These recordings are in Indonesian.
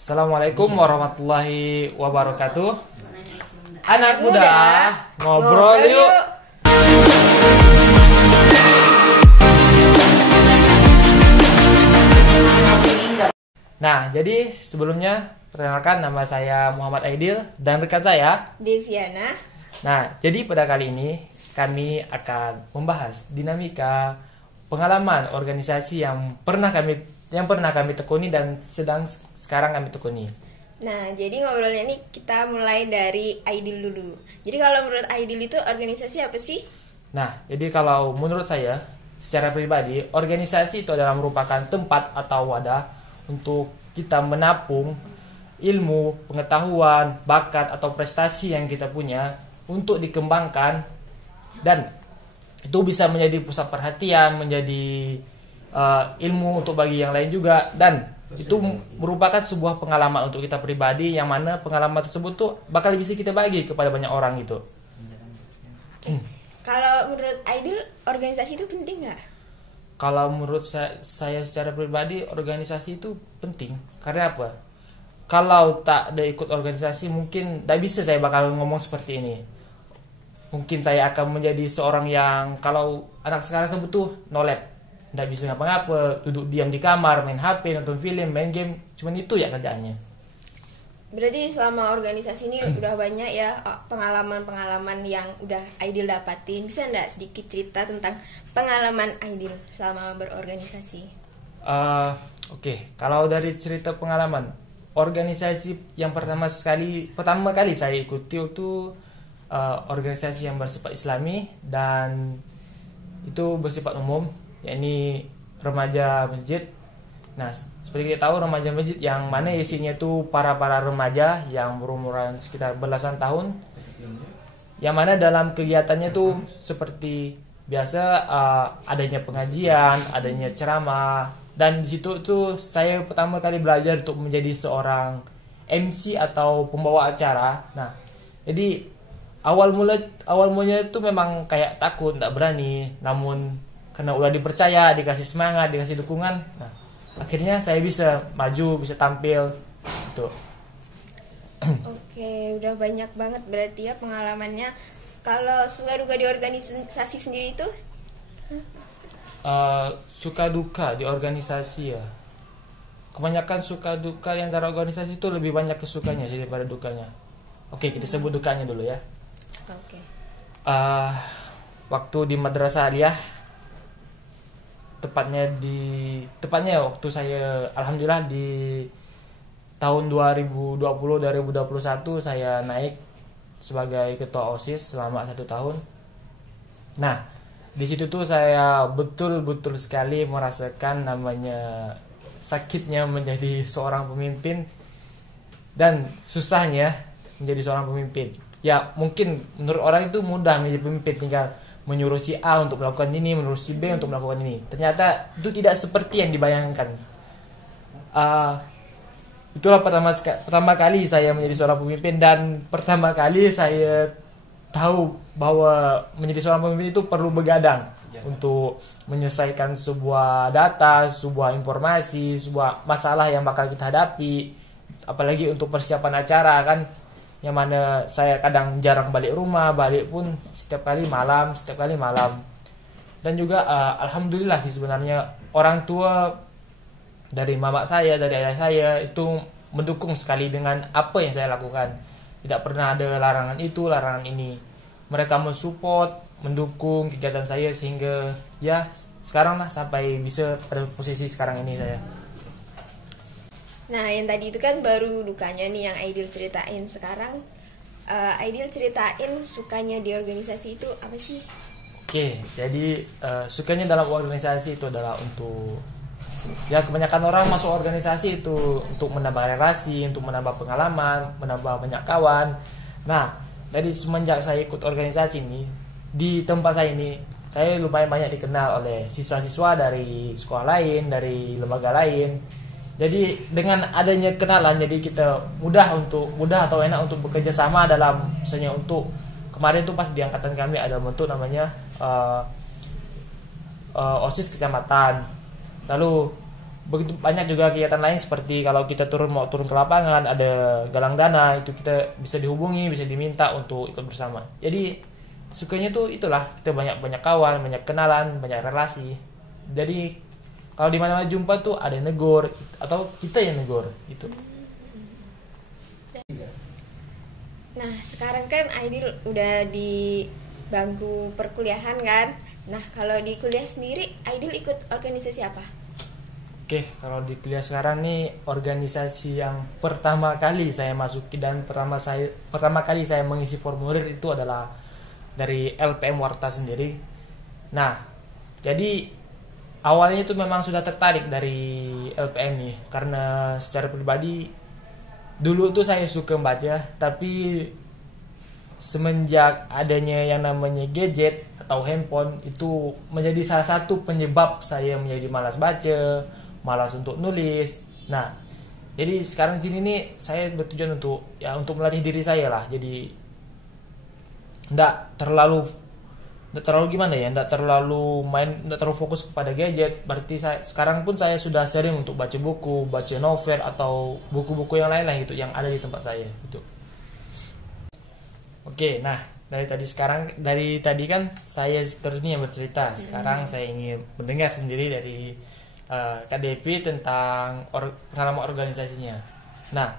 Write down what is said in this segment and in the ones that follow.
Assalamualaikum warahmatullahi wabarakatuh. Anak muda, ngobrol yuk. Nah, jadi sebelumnya perkenalkan, nama saya Muhammad Aidil dan rekan saya Deviana. Nah, jadi pada kali ini kami akan membahas dinamika pengalaman organisasi yang pernah kami tekuni dan sekarang kami tekuni. Nah, jadi ngobrolnya ini kita mulai dari Aidil dulu. Jadi kalau menurut Aidil itu organisasi apa sih? Nah, jadi kalau menurut saya secara pribadi, organisasi itu adalah merupakan tempat atau wadah untuk kita menapung ilmu, pengetahuan, bakat atau prestasi yang kita punya untuk dikembangkan, dan itu bisa menjadi pusat perhatian, menjadi ilmu untuk bagi yang lain juga, dan itu merupakan sebuah pengalaman untuk kita pribadi, yang mana pengalaman tersebut tuh bakal bisa kita bagi kepada banyak orang gitu. Kalau menurut Aidil, organisasi itu penting nggak? Kalau menurut saya secara pribadi, organisasi itu penting. Karena apa? Kalau tak ada ikut organisasi, mungkin tak bisa saya bakal ngomong seperti ini. Mungkin saya akan menjadi seorang yang, kalau anak sekarang sebut tuh no lab, nggak bisa ngapa-ngapa, duduk diam di kamar, main HP, nonton film, main game, cuman itu ya kerjaannya. Berarti selama organisasi ini udah banyak ya pengalaman-pengalaman yang udah Aidil dapatin. Bisa nggak sedikit cerita tentang pengalaman Aidil selama berorganisasi? Oke. Kalau dari cerita pengalaman organisasi yang pertama kali saya ikuti itu organisasi yang bersifat Islami, dan itu bersifat umum, yakni remaja masjid. Nah, seperti kita tahu, remaja masjid yang mana isinya itu para remaja yang berumuran sekitar belasan tahun, yang mana dalam kegiatannya tuh seperti biasa adanya pengajian, adanya ceramah, dan di situ tuh saya pertama kali belajar untuk menjadi seorang MC atau pembawa acara. Nah, jadi awal mulanya itu memang kayak takut, tidak berani, namun karena udah dipercaya, dikasih semangat, dikasih dukungan, nah akhirnya saya bisa maju, bisa tampil gitu. Oke, udah banyak banget berarti ya pengalamannya. Kalau suka duka di organisasi sendiri itu? Suka duka di organisasi ya, kebanyakan suka duka yang antara organisasi itu lebih banyak kesukanya sih daripada dukanya. Oke, kita sebut dukanya dulu ya. Oke. Waktu di madrasah aliyah, tepatnya waktu saya alhamdulillah di tahun 2020-2021 saya naik sebagai ketua OSIS selama 1 tahun. Nah, di situ tuh saya betul-betul sekali merasakan namanya sakitnya menjadi seorang pemimpin dan susahnya menjadi seorang pemimpin. Ya, mungkin menurut orang itu mudah menjadi pemimpin, tinggal menyuruh si A untuk melakukan ini, menyuruh si B untuk melakukan ini. Ternyata itu tidak seperti yang dibayangkan. Itulah pertama kali saya menjadi seorang pemimpin, dan pertama kali saya tahu bahwa menjadi seorang pemimpin itu perlu begadang untuk menyelesaikan sebuah data, sebuah informasi, sebuah masalah yang bakal kita hadapi. Apalagi untuk persiapan acara kan, yang mana saya kadang jarang balik rumah, balik pun setiap kali malam. Dan juga alhamdulillah sih sebenarnya orang tua dari mama saya, dari ayah saya itu mendukung sekali dengan apa yang saya lakukan. Tidak pernah ada larangan itu, larangan ini. Mereka mensupport, mendukung kegiatan saya, sehingga ya sekarang lah sampai bisa pada posisi sekarang ini saya. Nah, yang tadi itu kan baru dukanya nih yang Aidil ceritain. Sekarang Aidil ceritain sukanya di organisasi itu apa sih? Oke, jadi sukanya dalam organisasi itu adalah untuk, ya kebanyakan orang masuk organisasi itu untuk menambah relasi, untuk menambah pengalaman, menambah banyak kawan. Nah, dari semenjak saya ikut organisasi ini, di tempat saya ini, saya lumayan banyak dikenal oleh siswa-siswa dari sekolah lain, dari lembaga lain. Jadi dengan adanya kenalan, jadi kita mudah atau enak untuk bekerja sama dalam, misalnya untuk kemarin tuh pas di angkatan kami ada bentuk namanya OSIS kecamatan. Lalu begitu banyak juga kegiatan lain seperti kalau kita mau turun ke lapangan ada galang dana, itu kita bisa dihubungi, bisa diminta untuk ikut bersama. Jadi sukanya tuh itulah, kita banyak kawan, banyak kenalan, banyak relasi. Jadi kalau di mana-mana jumpa tuh ada yang negor atau kita yang negor itu. Nah, sekarang kan Aidil udah di bangku perkuliahan kan. Nah, kalau di kuliah sendiri Aidil ikut organisasi apa? Oke, kalau di kuliah sekarang nih, organisasi yang pertama kali saya masuki dan pertama kali saya mengisi formulir itu adalah dari LPM Warta sendiri. Nah, jadi awalnya itu memang sudah tertarik dari LPM nih, karena secara pribadi dulu tuh saya suka membaca, tapi semenjak adanya yang namanya gadget atau handphone itu menjadi salah satu penyebab saya menjadi malas baca, malas untuk nulis. Nah, jadi sekarang di sini nih saya bertujuan untuk melatih diri saya lah. Jadi enggak terlalu gimana ya, enggak terlalu fokus kepada gadget. Berarti sekarang pun saya sudah sering untuk baca buku, baca novel atau buku-buku yang lain lah gitu yang ada di tempat saya gitu. Oke, nah dari tadi kan saya terusnya yang bercerita. Sekarang saya ingin mendengar sendiri dari Kak Devi tentang pengalaman organisasinya. Nah,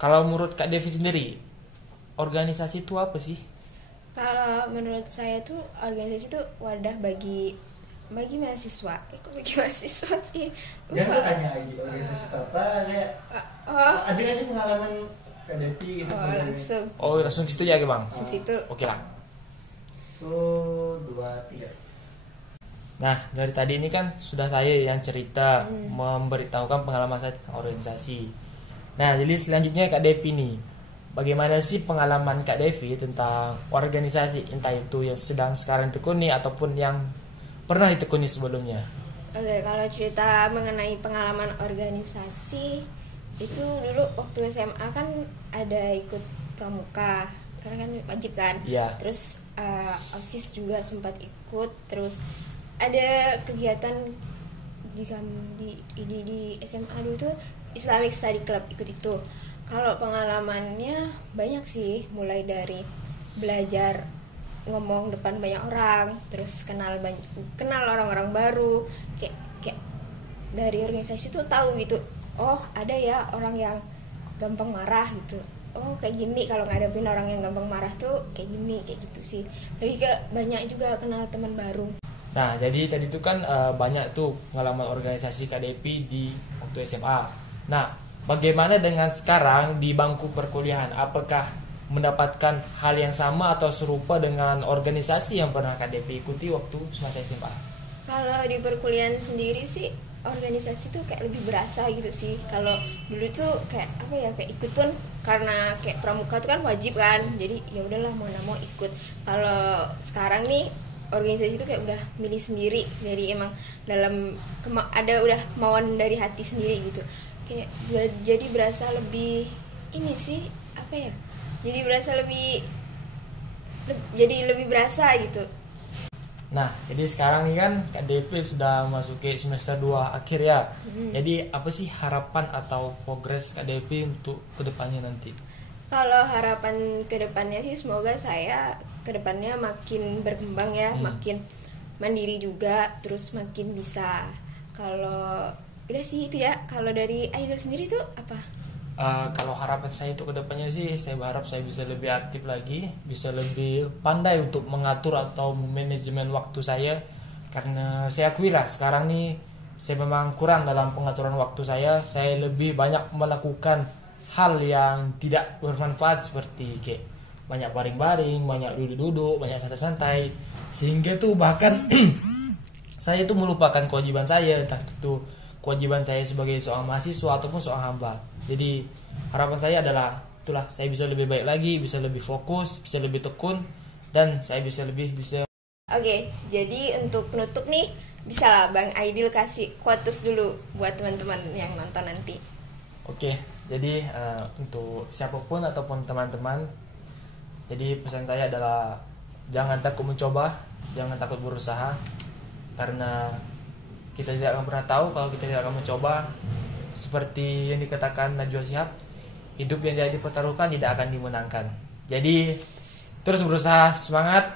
kalau menurut Kak Devi sendiri, organisasi itu apa sih? Kalau menurut saya tuh organisasi tuh wadah bagi mahasiswa. Kok bagi mahasiswa sih? Ya aku tanya lagi organisasi itu apa kayak ada nggak sih pengalaman Kak Devi gitu? Langsung situ aja bang. Langsung situ. Oke lah. 1, 2, 3. Nah, dari tadi ini kan sudah saya yang cerita memberitahukan pengalaman saya tentang organisasi. Nah, jadi selanjutnya Kak Devi nih, bagaimana sih pengalaman Kak Devi tentang organisasi, entah itu yang sedang sekarang tekuni ataupun yang pernah ditekuni sebelumnya? Oke, kalau cerita mengenai pengalaman organisasi itu dulu waktu SMA kan ada ikut pramuka, karena kan wajib kan. Iya. Terus OSIS juga sempat ikut, terus ada kegiatan di SMA dulu tuh Islamic Study Club, ikut itu. Kalau pengalamannya banyak sih, mulai dari belajar ngomong depan banyak orang, terus kenal orang-orang baru, kayak dari organisasi tuh tahu gitu, oh ada ya orang yang gampang marah gitu, oh kayak gini kalau ngadepin orang yang gampang marah tuh kayak gini, kayak gitu sih. Lebih ke banyak juga kenal teman baru. Nah, jadi tadi itu kan banyak tuh pengalaman organisasi Kak Devi di waktu SMA. Nah, bagaimana dengan sekarang di bangku perkuliahan? Apakah mendapatkan hal yang sama atau serupa dengan organisasi yang pernah Kak Devi ikuti waktu semasa SMA? Kalau di perkuliahan sendiri sih organisasi tuh kayak lebih berasa gitu sih. Kalau dulu tuh kayak apa ya, kayak ikut pun karena kayak pramuka tuh kan wajib kan, jadi ya udahlah mau nggak mau ikut. Kalau sekarang nih organisasi itu kayak udah milih sendiri, dari emang dalam ada udah kemauan dari hati sendiri gitu. Kayak jadi berasa lebih ini sih apa ya, jadi berasa lebih berasa gitu. Nah, jadi sekarang nih kan Kak Devi sudah masuk ke semester 2 akhir ya. Jadi apa sih harapan atau progres Kak Devi untuk kedepannya nanti? Kalau harapan kedepannya sih semoga saya kedepannya makin berkembang ya, makin mandiri juga, terus makin bisa. Kalau udah sih itu ya. Kalau dari Aidil sendiri tuh apa? Kalau harapan saya itu kedepannya sih, saya berharap saya bisa lebih aktif lagi, bisa lebih pandai untuk mengatur atau manajemen waktu saya. Karena saya akui lah sekarang nih saya memang kurang dalam pengaturan waktu saya. Saya lebih banyak melakukan hal yang tidak bermanfaat seperti kayak banyak baring-baring, banyak duduk-duduk, banyak santai-santai, sehingga tuh bahkan saya tuh melupakan kewajiban saya, entah itu kewajiban saya sebagai seorang mahasiswa ataupun seorang hamba. Jadi harapan saya adalah itulah, saya bisa lebih baik lagi, bisa lebih fokus, bisa lebih tekun, dan saya bisa. Oke, jadi untuk penutup nih, bisa lah Bang Aidil kasih quotes dulu buat teman-teman yang nonton nanti. Oke, jadi untuk siapapun ataupun teman-teman, jadi pesan saya adalah jangan takut mencoba, jangan takut berusaha, karena Kita tidak akan pernah tahu kalau kita tidak akan mencoba. Seperti yang dikatakan Najwa Shihab, hidup yang tidak dipertaruhkan tidak akan dimenangkan. Jadi terus berusaha, semangat,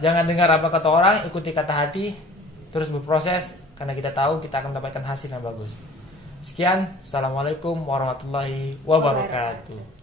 jangan dengar apa kata orang, ikuti kata hati, terus berproses karena kita tahu kita akan mendapatkan hasil yang bagus. Sekian, assalamualaikum warahmatullahi wabarakatuh.